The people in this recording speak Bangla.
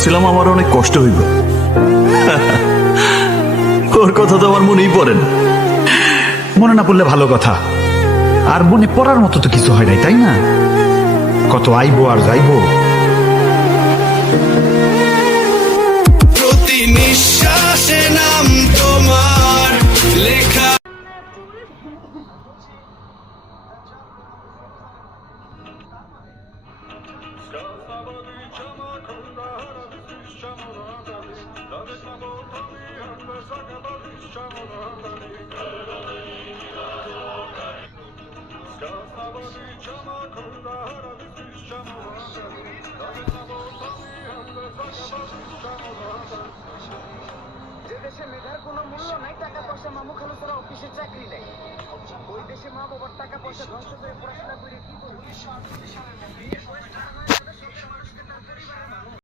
ভাবছিলাম আমার অনেক কষ্ট হইব। ওর কথা তো আমার মনেই পড়ে না। মনে না পড়লে ভালো কথা, আর মনে পড়ার মতো তো কিছু হয় নাই, তাই না? কত আইবো আর যাইবো। প্রতি নিঃশ্বাসে নাম তোমার লেখা। যে দেশে মেধার কোনো মূল্য নাই, টাকা পয়সা মামু খালু ছাড়া অফিসে চাকরি নেই, ওই দেশে মা বাবার টাকা পয়সা ধ্বংস করে পড়াশোনা করে কি করবে?